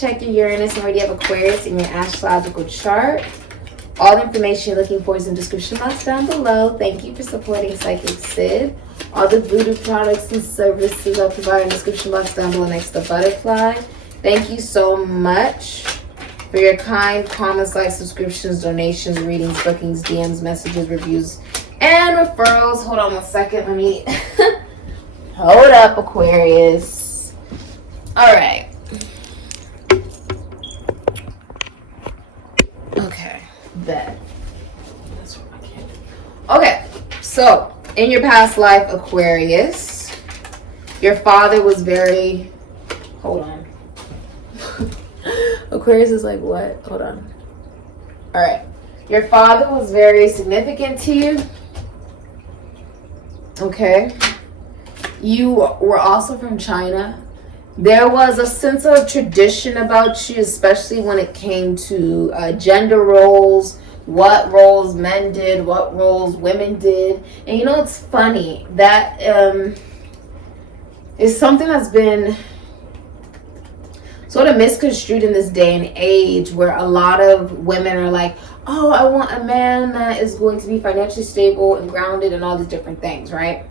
Let's check your Uranus and where you have Aquarius in your astrological chart. All the information you're looking for is in the description box down below. Thank you for supporting Sikiksyd. All the voodoo products and services I provide in the description box down below next to butterfly. Thank you so much for your kind comments, likes, subscriptions, donations, readings, bookings, DMs, messages, reviews, and referrals. Hold on one second. Let me hold up, Aquarius. All right. Okay. Bet. That's what I can't. Okay. So, in your past life, Aquarius, your father was very... Hold on. Aquarius is like, what? Hold on. All right. Your father was very significant to you. Okay. You were also from China. There was a sense of tradition about you, especially when it came to gender roles, what roles men did, what roles women did. And you know, it's funny. That is something that's been sort of misconstrued in this day and age, where a lot of women are like, oh, I want a man that is going to be financially stable and grounded and all these different things, right?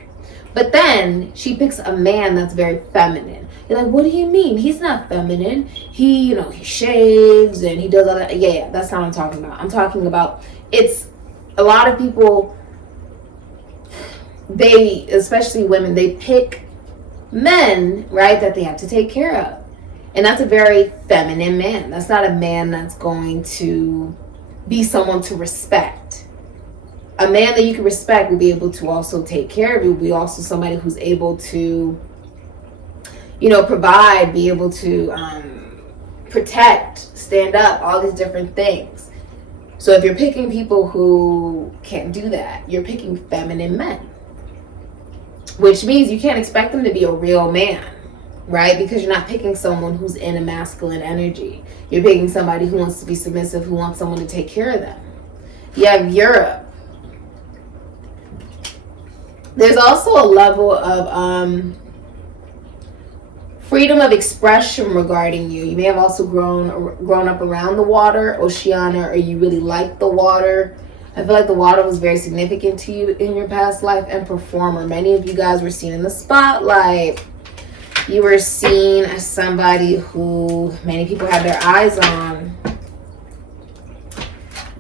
But then she picks a man that's very feminine. You're like, what do you mean? He's not feminine. He, he shaves and he does all that. Yeah, that's not what I'm talking about. I'm talking about, it's a lot of people, especially women, they pick men, right, that they have to take care of. And that's a very feminine man. That's not a man that's going to be someone to respect. A man that you can respect will be able to also take care of you, will be also somebody who's able to, provide, be able to protect, stand up, all these different things. So if you're picking people who can't do that, you're picking feminine men, which means you can't expect them to be a real man, right? Because you're not picking someone who's in a masculine energy. You're picking somebody who wants to be submissive, who wants someone to take care of them. You have Europe. There's also a level of freedom of expression regarding you. You may have also grown up around the water, Oceania, or you really like the water. I feel like the water was very significant to you in your past life, and performer. Many of you guys were seen in the spotlight. You were seen as somebody who many people had their eyes on.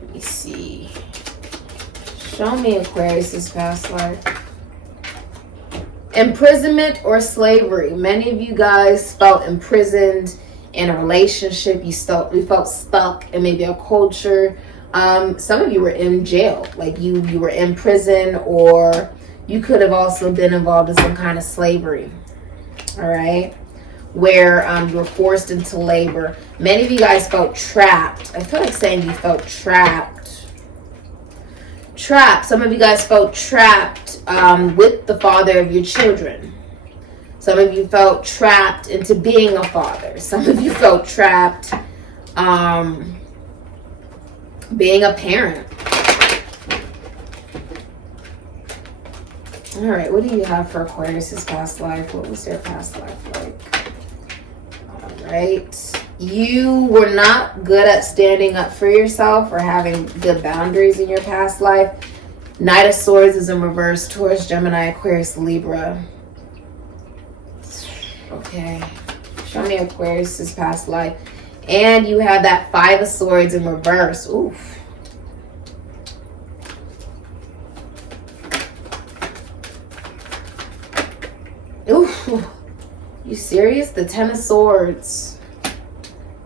Let me see. Show me Aquarius's past life. Imprisonment or slavery. Many of you guys felt imprisoned in a relationship. You felt stuck in maybe a culture. Some of you were in jail. Like you were in prison, or you could have also been involved in some kind of slavery. All right, where you were forced into labor. Many of you guys felt trapped. I feel like saying you felt trapped. Some of you guys felt trapped with the father of your children. Some of you felt trapped into being a father. Some of you felt trapped being a parent. All right, what do you have for Aquarius's past life? What was their past life like? All right. You were not good at standing up for yourself or having good boundaries in your past life. Knight of Swords is in reverse. Taurus, Gemini, Aquarius, Libra. Okay. Show me Aquarius's past life. And you have that Five of Swords in reverse. Oof. Ooh, you serious? The Ten of Swords.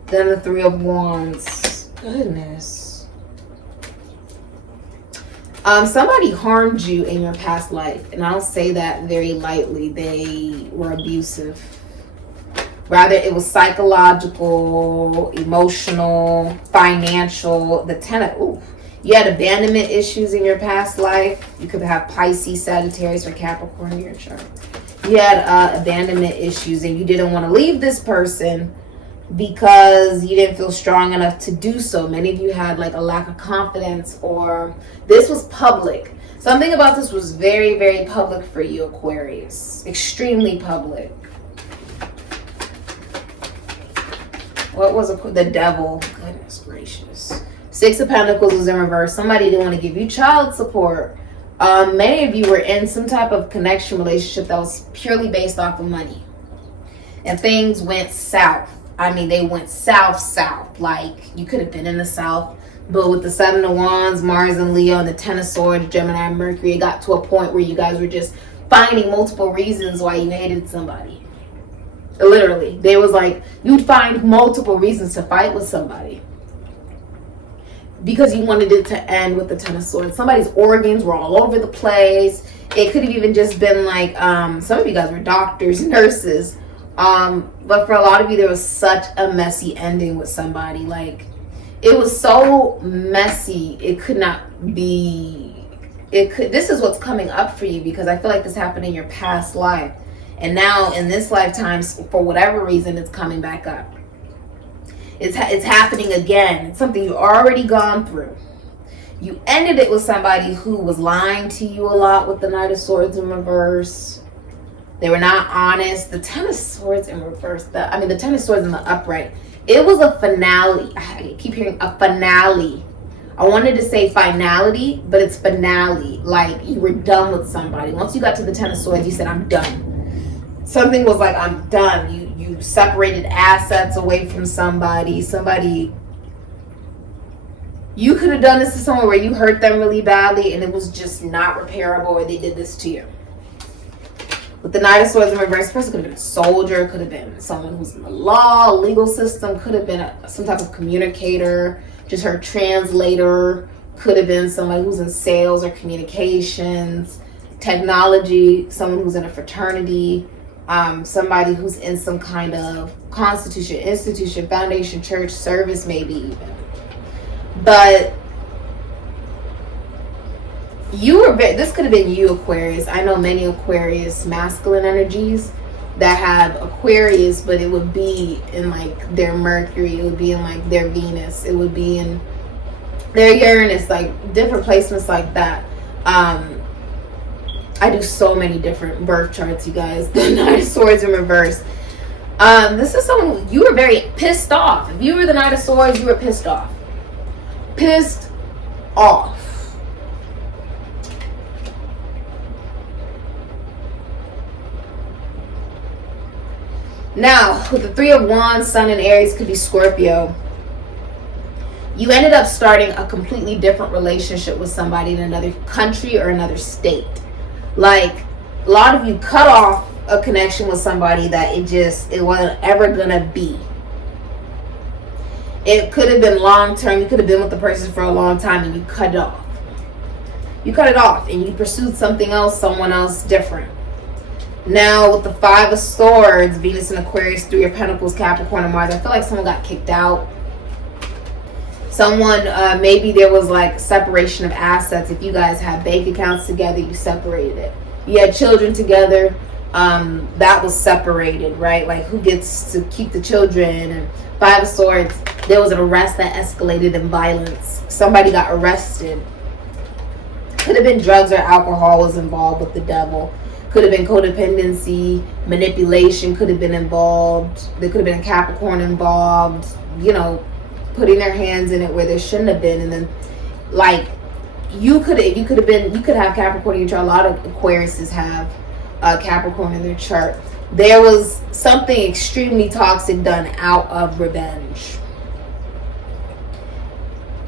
Then the Three of Wands. Goodness. Somebody harmed you in your past life. And I don't say that very lightly. They were abusive. Rather, it was psychological, emotional, financial. The Ten of... Ooh. You had abandonment issues in your past life. You could have Pisces, Sagittarius, or Capricorn in your chart. You had abandonment issues and you didn't want to leave this person because you didn't feel strong enough to do so. Many of you had like a lack of confidence, or this was public. Something about this was very, very public for you, Aquarius. Extremely public. What was the devil? Goodness gracious. Six of Pentacles was in reverse. Somebody didn't want to give you child support. Many of you were in some type of connection relationship that was purely based off of money. And things went south. I mean, they went south. Like, you could have been in the south. But with the Seven of Wands, Mars and Leo, and the Ten of Swords, Gemini and Mercury, it got to a point where you guys were just finding multiple reasons why you hated somebody. Literally. They was like, you'd find multiple reasons to fight with somebody. Because you wanted it to end with the Ten of Swords. Somebody's organs were all over the place. It could have even just been like, some of you guys were doctors, nurses. But for a lot of you, there was such a messy ending with somebody. Like, it was so messy, it could not be, this is what's coming up for you, because I feel like this happened in your past life. And now in this lifetime, for whatever reason, it's coming back up. It's happening again. It's something you've already gone through. You ended it with somebody who was lying to you a lot with the Knight of Swords in reverse. They were not honest. The Ten of Swords in reverse. The Ten of Swords in the upright. It was a finale. I keep hearing a finale. I wanted to say finality, but it's finale. Like, you were done with somebody. Once you got to the Ten of Swords, you said, I'm done. Something was like, I'm done. You separated assets away from somebody. You could have done this to someone where you hurt them really badly and it was just not repairable, or they did this to you. With the Knight of Swords in reverse, this person could have been a soldier, could have been someone who's in the law, legal system, could have been some type of communicator, just her translator, could have been somebody who's in sales or communications, technology, someone who's in a fraternity, somebody who's in some kind of constitution, institution, foundation, church, service, maybe even. But this could have been you, Aquarius. I know many Aquarius masculine energies that have Aquarius, but it would be in like their Mercury, it would be in like their Venus, it would be in their Uranus, like different placements like that. I do so many different birth charts, you guys. The Knight of Swords in reverse. This is someone, you were very pissed off. If you were the Knight of Swords, you were pissed off. Pissed off. Now, with the Three of Wands, Sun in Aries, could be Scorpio. You ended up starting a completely different relationship with somebody in another country or another state. Like, a lot of you cut off a connection with somebody that it wasn't ever gonna be. It could have been long term. You could have been with the person for a long time and you cut it off. You cut it off and you pursued something else, someone else different. Now with the Five of Swords, Venus and Aquarius, Three of Pentacles, Capricorn and Mars, I feel like someone got kicked out. Someone, maybe there was like separation of assets. If you guys had bank accounts together, you separated it. You had children together, that was separated, right? Like, who gets to keep the children? And Five of Swords, there was an arrest that escalated in violence. Somebody got arrested. Could have been drugs or alcohol was involved with the devil. Could have been codependency, manipulation could have been involved. There could have been a Capricorn involved, you know, putting their hands in it where there shouldn't have been. And then, like, you could have Capricorn in your chart. A lot of Aquariuses have Capricorn in their chart. There was something extremely toxic done out of revenge.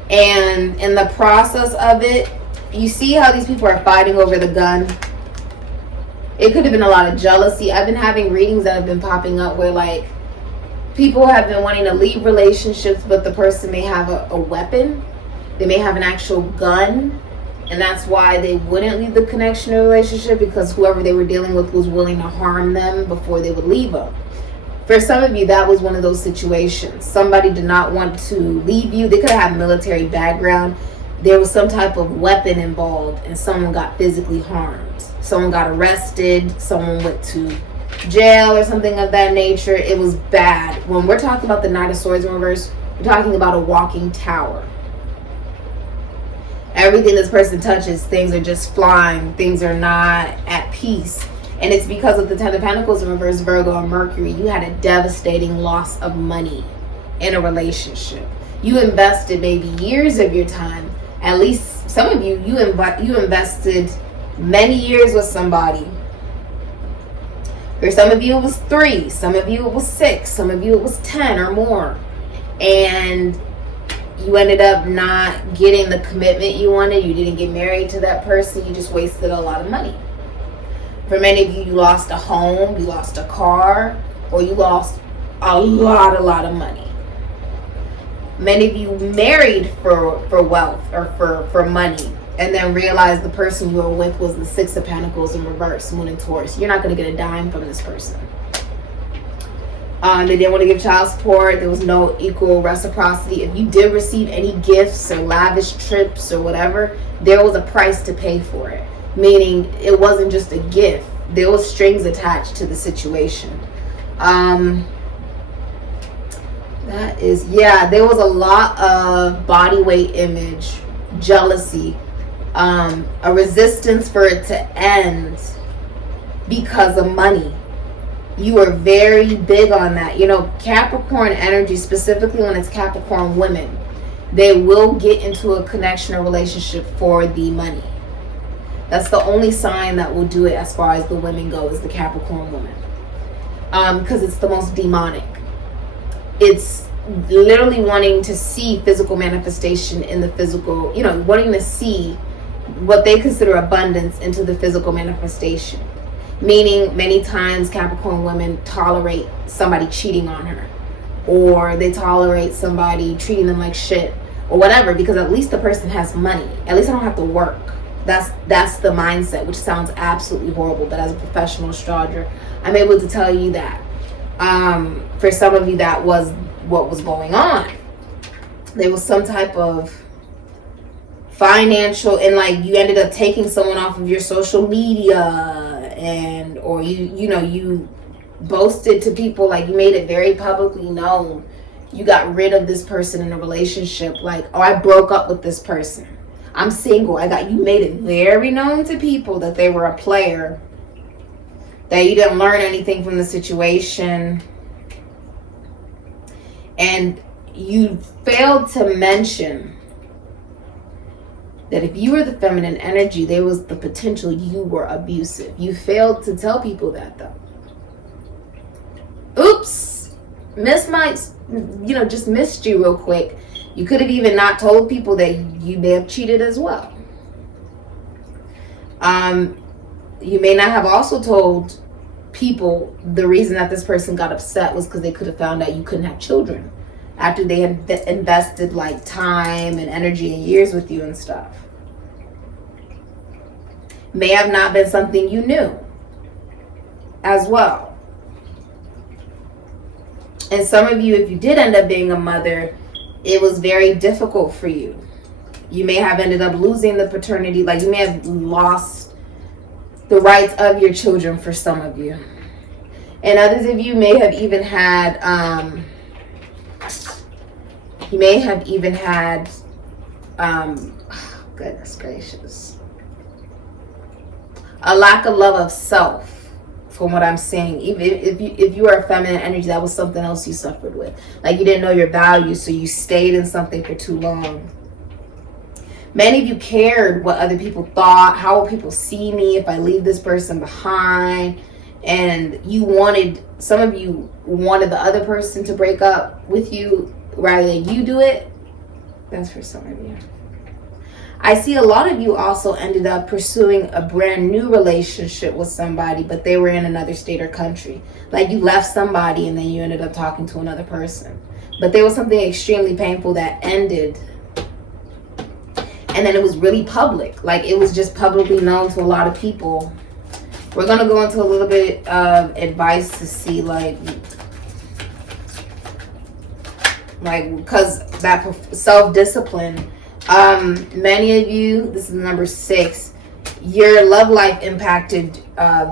And in the process of it, you see how these people are fighting over the gun. It could have been a lot of jealousy. I've been having readings that have been popping up where, like, people have been wanting to leave relationships, but the person may have a weapon. They may have an actual gun. And that's why they wouldn't leave the connection or relationship, because whoever they were dealing with was willing to harm them before they would leave them. For some of you, that was one of those situations. Somebody did not want to leave you. They could have had military background. There was some type of weapon involved and someone got physically harmed. Someone got arrested. Someone went to jail or something of that nature. It was bad. When we're talking about the Knight of Swords in reverse, we're talking about a walking tower. Everything this person touches, things are just flying. Things are not at peace. And it's because of the Ten of Pentacles in reverse, Virgo and Mercury. You had a devastating loss of money. in a relationship. You invested maybe years of your time. At least some of you, you invested many years with somebody. For some of you it was 3, some of you it was 6, some of you it was 10 or more. And you ended up not getting the commitment you wanted. You didn't get married to that person. You just wasted a lot of money. For many of you, you lost a home, you lost a car, or you lost a lot of money. Many of you married for wealth or for money, and then realized the person you were with was the 6 of Pentacles in reverse, Moon and Taurus. You're not going to get a dime from this person. They didn't want to give child support. There was no equal reciprocity. If you did receive any gifts or lavish trips or whatever, there was a price to pay for it. Meaning it wasn't just a gift. There was strings attached to the situation. There was a lot of body weight image, jealousy, a resistance for it to end because of money. You were very big on that. You know, Capricorn energy, specifically when it's Capricorn women, they will get into a connection or relationship for the money. That's the only sign that will do it as far as the women go, is the Capricorn woman. Because it's the most demonic. It's literally wanting to see physical manifestation in the physical, you know, wanting to see what they consider abundance into the physical manifestation. Meaning many times Capricorn women tolerate somebody cheating on her, or they tolerate somebody treating them like shit or whatever, because at least the person has money. At least I don't have to work. That's the mindset, which sounds absolutely horrible, but as a professional astrologer, I'm able to tell you that for some of you that was what was going on. There was some type of financial, and like you ended up taking someone off of your social media, and or you boasted to people, like you made it very publicly known you got rid of this person in a relationship, like, oh, I broke up with this person, I'm single. You made it very known to people that they were a player, that you didn't learn anything from the situation, and you failed to mention that if you were the feminine energy, there was the potential you were abusive. You failed to tell people that, though. Oops. Just missed you real quick. You could have even not told people that you may have cheated as well. You may not have also told people the reason that this person got upset was because they could have found out you couldn't have children after they had invested like time and energy and years with you and stuff. May have not been something you knew as well. And some of you, if you did end up being a mother, it was very difficult for you. You may have ended up losing the paternity, like you may have lost the rights of your children for some of you. And others of you may have even had, goodness gracious, a lack of love of self. From what I'm saying, even if you are a feminine energy, that was something else you suffered with. Like you didn't know your value, so you stayed in something for too long. Many of you cared what other people thought. How will people see me if I leave this person behind? And some of you wanted the other person to break up with you rather than you do it. That's for some of you. I see a lot of you also ended up pursuing a brand new relationship with somebody, but they were in another state or country. Like you left somebody and then you ended up talking to another person. But there was something extremely painful that ended. And then it was really public. Like it was just publicly known to a lot of people. We're going to go into a little bit of advice to see because that self-discipline. Many of you, this is number 6, your love life impacted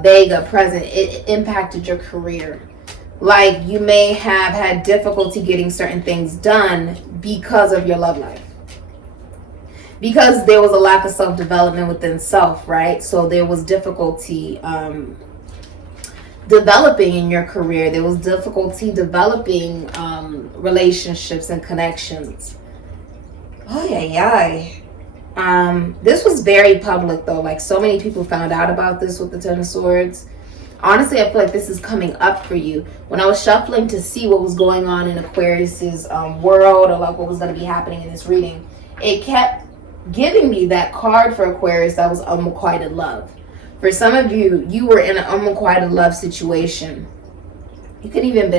Vega present. It impacted your career. Like you may have had difficulty getting certain things done because of your love life. Because there was a lack of self-development within self, right? So there was difficulty developing in your career. There was difficulty developing relationships and connections. Oh yeah. This was very public though. Like, so many people found out about this with the Ten of Swords. Honestly, I feel like this is coming up for you. When I was shuffling to see what was going on in Aquarius's world, or like what was going to be happening in this reading, it kept giving me that card for Aquarius that was unrequited love. For some of you, you were in an unrequited love situation. You could have even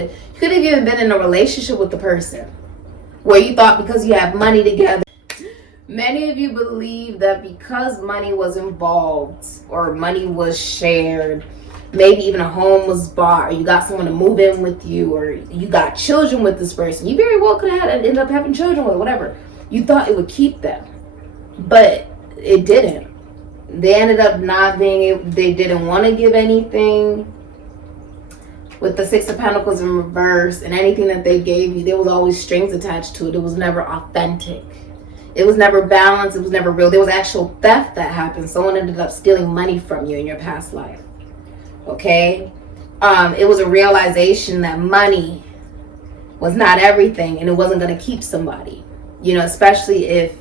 been in a relationship with the person where you thought because you have money together. Many of you believe that because money was involved, or money was shared, maybe even a home was bought, or you got someone to move in with you, or you got children with this person. You very well could have ended up having children with, whatever. You thought it would keep them, but it didn't. They ended up not being able, they didn't want to give anything. With the Six of Pentacles in reverse, and anything that they gave you, there was always strings attached to it. It was never authentic. It was never balanced. It was never real. There was actual theft that happened. Someone ended up stealing money from you in your past life. Okay? It was a realization that money was not everything, and it wasn't going to keep somebody. You know, especially if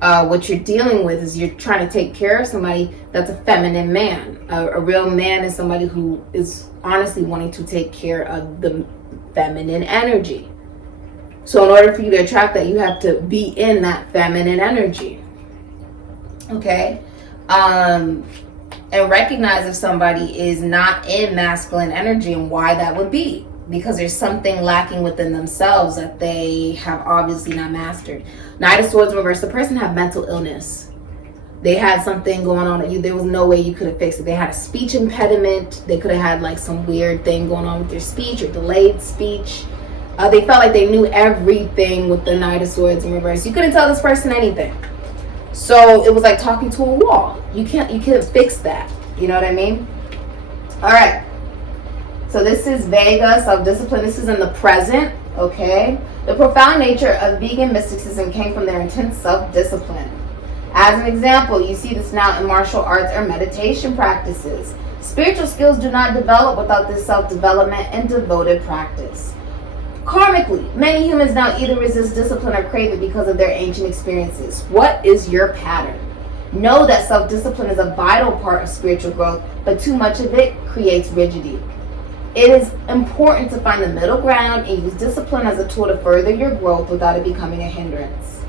what you're dealing with is you're trying to take care of somebody that's a feminine man. A real man is somebody who is honestly wanting to take care of the feminine energy. So in order for you to attract that, you have to be in that feminine energy. Okay? And recognize if somebody is not in masculine energy and why that would be. Because there's something lacking within themselves that they have obviously not mastered. Knight of Swords in reverse. The person had mental illness. They had something going on that there was no way you could have fixed it. They had a speech impediment. They could have had like some weird thing going on with their speech, or delayed speech. They felt like they knew everything with the Knight of Swords in reverse. You couldn't tell this person anything. So it was like talking to a wall. You can't fix that. You know what I mean? All right. So this is Vega, self-discipline. This is in the present, okay? The profound nature of vegan mysticism came from their intense self-discipline. As an example, you see this now in martial arts or meditation practices. Spiritual skills do not develop without this self-development and devoted practice. Karmically, many humans now either resist discipline or crave it because of their ancient experiences. What is your pattern? Know that self-discipline is a vital part of spiritual growth, but too much of it creates rigidity. It is important to find the middle ground and use discipline as a tool to further your growth without it becoming a hindrance.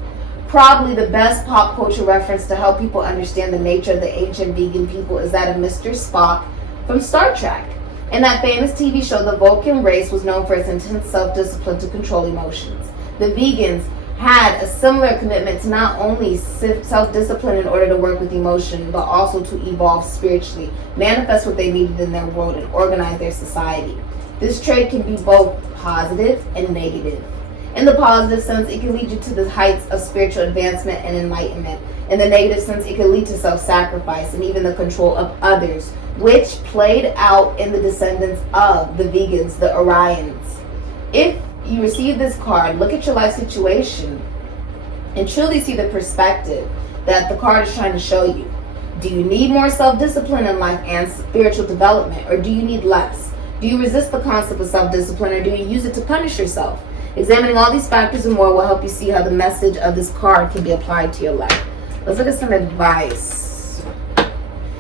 Probably the best pop culture reference to help people understand the nature of the ancient vegan people is that of Mr. Spock from Star Trek. In that famous TV show, the Vulcan race was known for its intense self-discipline to control emotions. The vegans had a similar commitment to not only self-discipline in order to work with emotion, but also to evolve spiritually, manifest what they needed in their world, and organize their society. This trait can be both positive and negative. In the positive sense, it can lead you to the heights of spiritual advancement and enlightenment. In the negative sense, it can lead to self-sacrifice and even the control of others, which played out in the descendants of the vegans, the Orions. If you receive this card, look at your life situation and truly see the perspective that the card is trying to show you. Do you need more self-discipline in life and spiritual development, or do you need less? Do you resist the concept of self-discipline, or do you use it to punish yourself? Examining all these factors and more will help you see how the message of this card can be applied to your life. Let's look at some advice.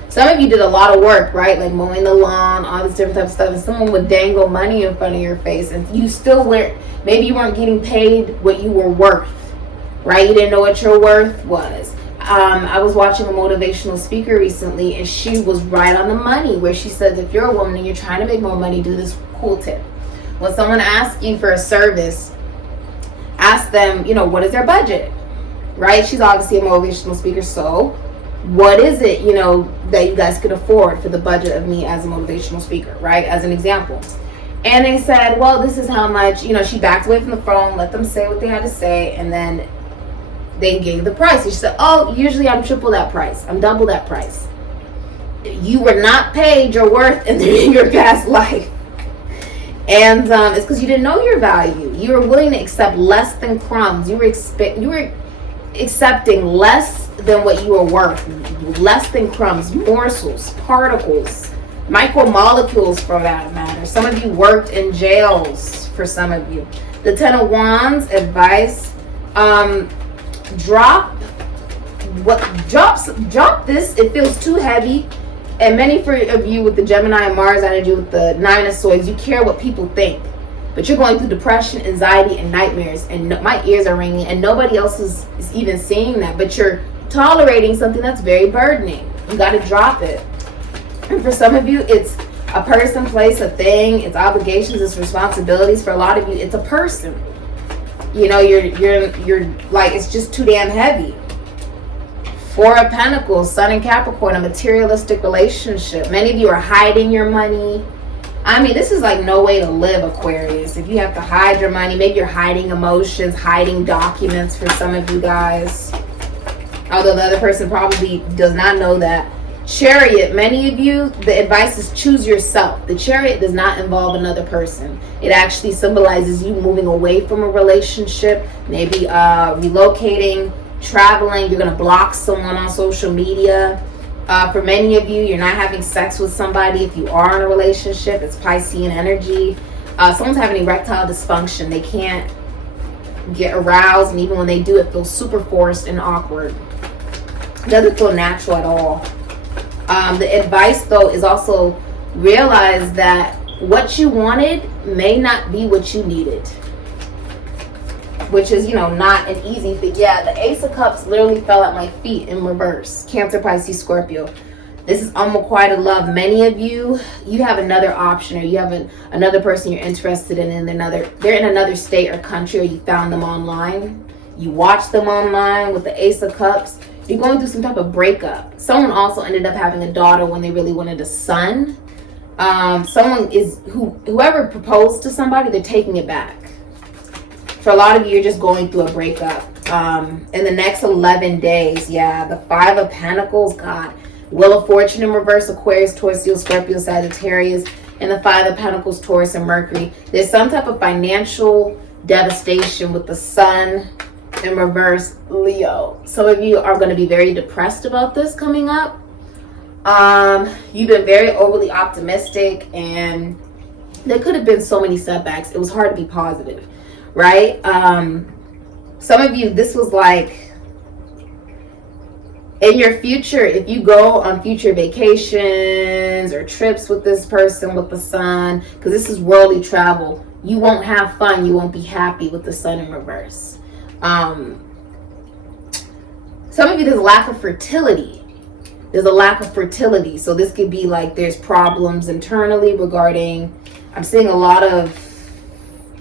Some of you did a lot of work, right? Like mowing the lawn, all this different type of stuff. And someone would dangle money in front of your face, and you still weren't, maybe you weren't getting paid what you were worth, right? You didn't know what your worth was. I was watching a motivational speaker recently, and she was right on the money, where she says, if you're a woman and you're trying to make more money, do this cool tip. When someone asks you for a service, ask them, what is their budget, right? She's obviously a motivational speaker, so what is it, that you guys could afford for the budget of me as a motivational speaker, right? As an example. And they said, well, this is how much, she backed away from the phone, let them say what they had to say, and then they gave the price. And she said, oh, usually I'm triple that price. I'm double that price. You were not paid your worth in your past life. And it's because you didn't know your value. You were willing to accept less than crumbs. You were accepting less than what you were worth. Less than crumbs, morsels, particles, Micromolecules, for that matter. Some of you worked in jails, for some of you. The Ten of Wands, advice. Drop this. It feels too heavy. And many of you with the Gemini and Mars energy, with the Nine of Swords, you care what people think. But you're going through depression, anxiety, and nightmares. And my ears are ringing. And nobody else is even seeing that. But you're tolerating something that's very burdening. You got to drop it. And for some of you, it's a person, place, a thing. It's obligations, it's responsibilities. For a lot of you, it's a person. You know, you're like, it's just too damn heavy. Four of Pentacles, Sun and Capricorn, a materialistic relationship. Many of you are hiding your money. I mean, this is like no way to live, Aquarius. If you have to hide your money, maybe you're hiding emotions, hiding documents for some of you guys. Although the other person probably does not know that. Chariot, many of you, the advice is choose yourself. The Chariot does not involve another person. It actually symbolizes you moving away from a relationship, maybe relocating, traveling. You're going to block someone on social media. For many of you, you're not having sex with somebody. If you are in a relationship, it's Piscean energy. Someone's having erectile dysfunction. They can't get aroused, and even when they do, it feels super forced and awkward. It doesn't feel natural at all. The advice, though, is also realize that what you wanted may not be what you needed. Which is, you know, not an easy thing. Yeah, the Ace of Cups literally fell at my feet in reverse. Cancer, Pisces, Scorpio. This is unrequited love. Many of you, you have another option, or you have another person you're interested in they're in another state or country, or you found them online. You watched them online with the Ace of Cups. You're going through some type of breakup. Someone also ended up having a daughter when they really wanted a son. Whoever proposed to somebody, they're taking it back. For a lot of you, you're just going through a breakup. In the next 11 days, yeah, the Five of Pentacles, God. Wheel of Fortune in reverse, Aquarius, Taurus, Leo, Scorpio, Sagittarius, and the Five of Pentacles, Taurus, and Mercury. There's some type of financial devastation with the Sun in reverse, Leo. Some of you are going to be very depressed about this coming up. You've been very overly optimistic, and there could have been so many setbacks. It was hard to be positive, right? Some of you, this was like in your future, if you go on future vacations or trips with this person with the Sun, because this is worldly travel, you won't have fun, you won't be happy with the Sun in reverse. Some of you, there's a lack of fertility. There's a lack of fertility. So this could be like there's problems internally regarding, I'm seeing a lot of,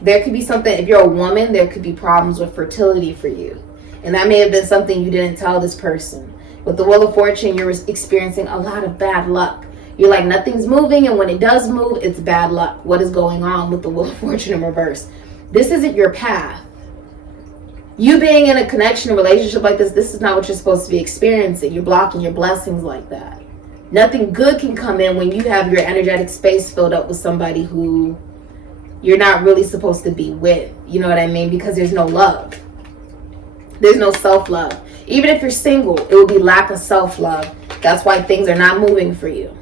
there could be something, if you're a woman, there could be problems with fertility for you. And that may have been something you didn't tell this person. With the Wheel of Fortune, you're experiencing a lot of bad luck. You're like, nothing's moving, and when it does move, it's bad luck. What is going on with the Wheel of Fortune in reverse? This isn't your path. You being in a connection, a relationship like this is not what you're supposed to be experiencing. You're blocking your blessings like that. Nothing good can come in when you have your energetic space filled up with somebody who you're not really supposed to be with. You know what I mean? Because there's no love. There's no self-love. Even if you're single, it will be lack of self-love. That's why things are not moving for you.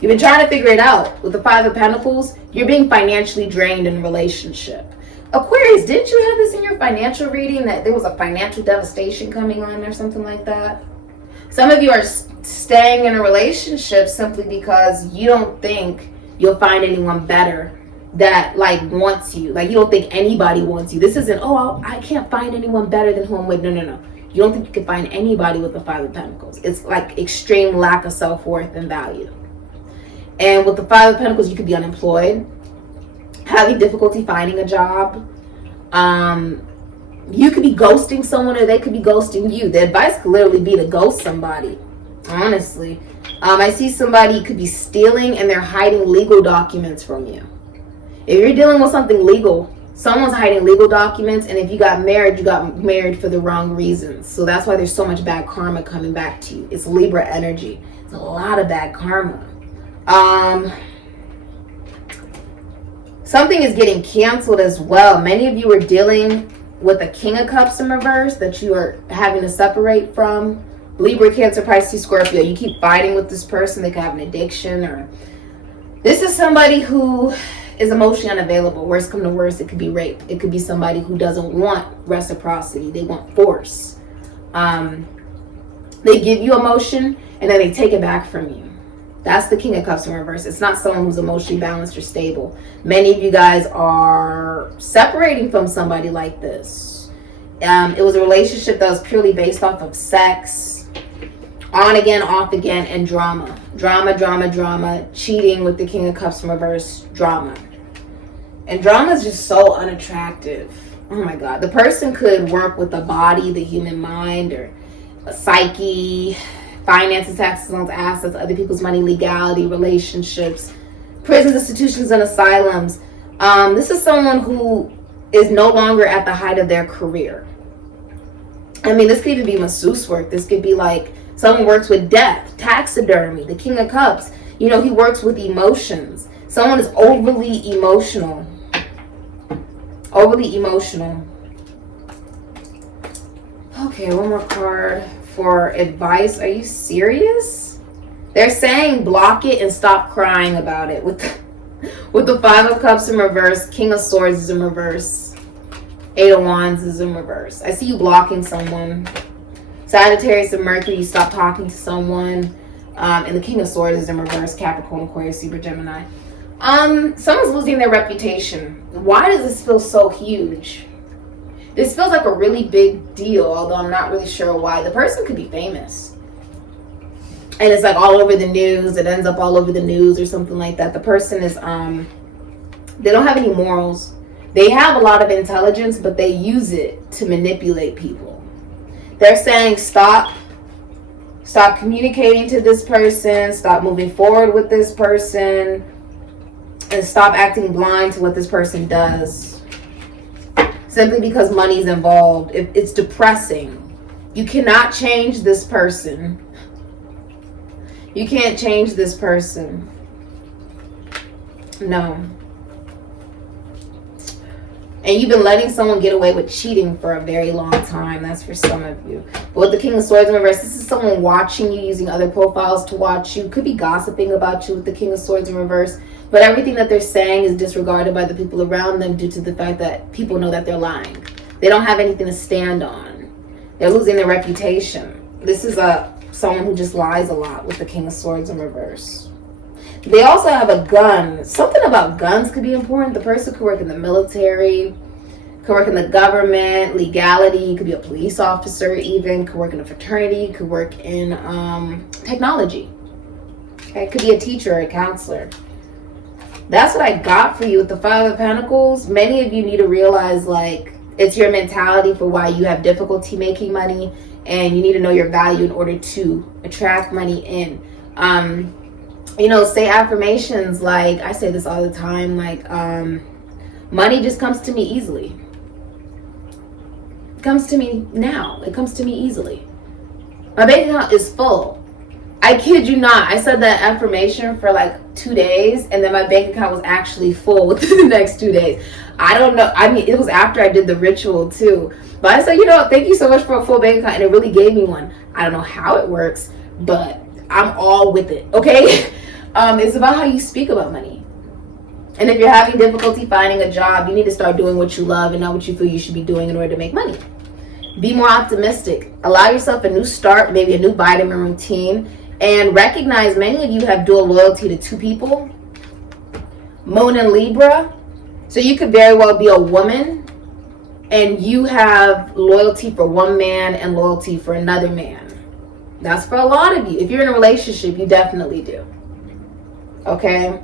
You've been trying to figure it out. With the Five of Pentacles, you're being financially drained in a relationship. Aquarius, didn't you have this in your financial reading that there was a financial devastation coming on or something like that? Some of you are staying in a relationship simply because you don't think you'll find anyone better that like wants you. Like, you don't think anybody wants you. This isn't, oh, I can't find anyone better than who I'm with. No. You don't think you can find anybody with the Five of Pentacles. It's like extreme lack of self-worth and value. And with the Five of Pentacles, you could be unemployed, having difficulty finding a job. You could be ghosting someone, or they could be ghosting you. The advice could literally be to ghost somebody, honestly. I see somebody could be stealing, and they're hiding legal documents from you. If you're dealing with something legal, someone's hiding legal documents, and if you got married for the wrong reasons. So that's why there's so much bad karma coming back to you. It's Libra energy. It's a lot of bad karma. Something is getting canceled as well. Many of you are dealing with a King of Cups in reverse that you are having to separate from. Libra, Cancer, Pisces, Scorpio. You keep fighting with this person. They could have an addiction, or this is somebody who is emotionally unavailable. Worst come to worst, it could be rape. It could be somebody who doesn't want reciprocity. They want force. They give you emotion and then they take it back from you. That's the King of Cups in reverse. It's not someone who's emotionally balanced or stable. Many of you guys are separating from somebody like this. It was a relationship that was purely based off of sex, on again, off again, and drama. Drama, cheating with the King of Cups in reverse, drama. And drama is just so unattractive. Oh my God. The person could work with the body, the human mind, or a psyche, finances, taxes, loans, assets, other people's money, legality, relationships, prisons, institutions, and asylums. This is someone who is no longer at the height of their career. I mean, this could even be masseuse work. This could be like someone works with death, taxidermy, the King of Cups. You know, he works with emotions. Someone is overly emotional. Overly emotional. Okay, one more card for advice. Are you serious? They're saying block it and stop crying about it. With the Five of Cups in reverse, King of Swords is in reverse, Eight of Wands is in reverse. I see you blocking someone. Sagittarius and Mercury, you stop talking to someone. And the King of Swords is in reverse, Capricorn, Aquarius, Libra, Gemini. Someone's losing their reputation. Why does this feel so huge? This feels like a really big deal, although I'm not really sure why. The person could be famous. And it's like all over the news. It ends up all over the news or something like that. The person is, they don't have any morals. They have a lot of intelligence, but they use it to manipulate people. They're saying stop communicating to this person, stop moving forward with this person, and stop acting blind to what this person does. Simply because money's involved. It's depressing. You cannot change this person. You can't change this person. No. And you've been letting someone get away with cheating for a very long time. That's for some of you. But with the King of Swords in reverse, this is someone watching you, using other profiles to watch you. Could be gossiping about you with the King of Swords in reverse. But everything that they're saying is disregarded by the people around them due to the fact that people know that they're lying. They don't have anything to stand on. They're losing their reputation. This is someone who just lies a lot with the King of Swords in reverse. They also have a gun. Something about guns could be important. The person could work in the military, could work in the government, legality, could be a police officer even, could work in a fraternity, could work in technology. Okay, could be a teacher or a counselor. That's what I got for you with the Five of Pentacles. Many of you need to realize, like, it's your mentality for why you have difficulty making money, and you need to know your value in order to attract money in. You know, say affirmations like, I say this all the time, like, money just comes to me easily. It comes to me now. It comes to me easily. My bank account is full. I kid you not. I said that affirmation for like 2 days, and then my bank account was actually full within the next 2 days. I don't know. I mean, it was after I did the ritual too. But I said, you know, thank you so much for a full bank account, and it really gave me one. I don't know how it works, but I'm all with it, okay? It's about how you speak about money. And if you're having difficulty finding a job, you need to start doing what you love and not what you feel you should be doing in order to make money. Be more optimistic. Allow yourself a new start, maybe a new vitamin routine. And recognize many of you have dual loyalty to two people. Moon and Libra. So you could very well be a woman and you have loyalty for one man and loyalty for another man. That's for a lot of you. If you're in a relationship, you definitely do. Okay?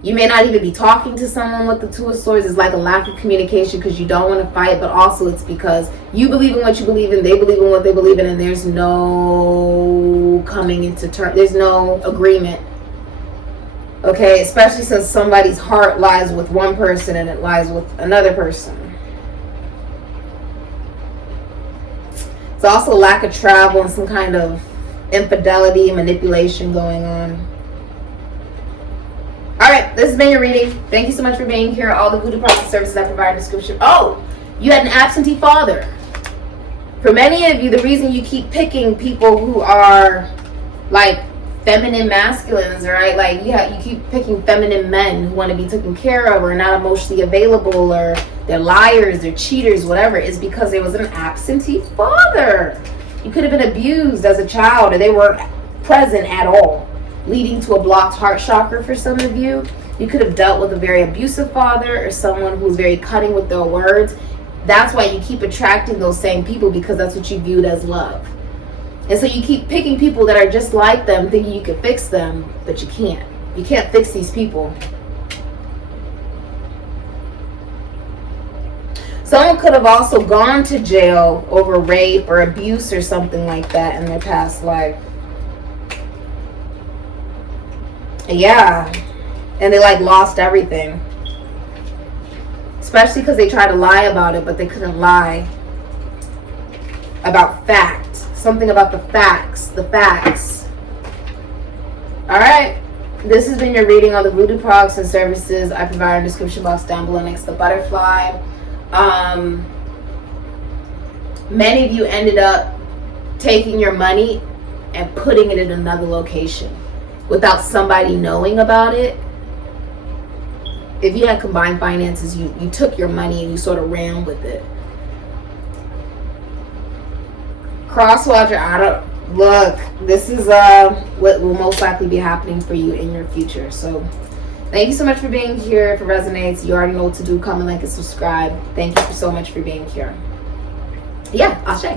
You may not even be talking to someone with the Two of Swords. It's like a lack of communication because you don't want to fight, but also it's because you believe in what you believe in, they believe in what they believe in, and there's no coming into terms. There's no agreement. Okay? Especially since somebody's heart lies with one person and it lies with another person. It's also a lack of travel and some kind of infidelity and manipulation going on. Alright, this has been your reading. Thank you so much for being here. All the VOODOO process services I provide in the description. Oh, you had an absentee father. For many of you, the reason you keep picking people who are like feminine masculines, right? Like you keep picking feminine men who want to be taken care of or not emotionally available, or they're liars, they're cheaters, whatever, is because there was an absentee father. You could have been abused as a child, or they weren't present at all, leading to a blocked heart chakra for some of you. You could have dealt with a very abusive father or someone who's very cutting with their words. That's why you keep attracting those same people, because that's what you viewed as love. And so you keep picking people that are just like them, thinking you can fix them, but you can't. You can't fix these people. Someone could have also gone to jail over rape or abuse or something like that in their past life. Yeah. And they like lost everything. Especially because they tried to lie about it, but they couldn't lie about facts. Something about the facts. The facts. Alright. This has been your reading on the voodoo products and services I provide in the description box down below next to the butterfly. Many of you ended up taking your money and putting it in another location without somebody knowing about it. If you had combined finances, you took your money and you sort of ran with it. Crosswatcher, look, this is what will most likely be happening for you in your future. So thank you so much for being here. If it resonates, you already know what to do. Comment, like, and subscribe. Thank you so much for being here. Yeah, Ashe.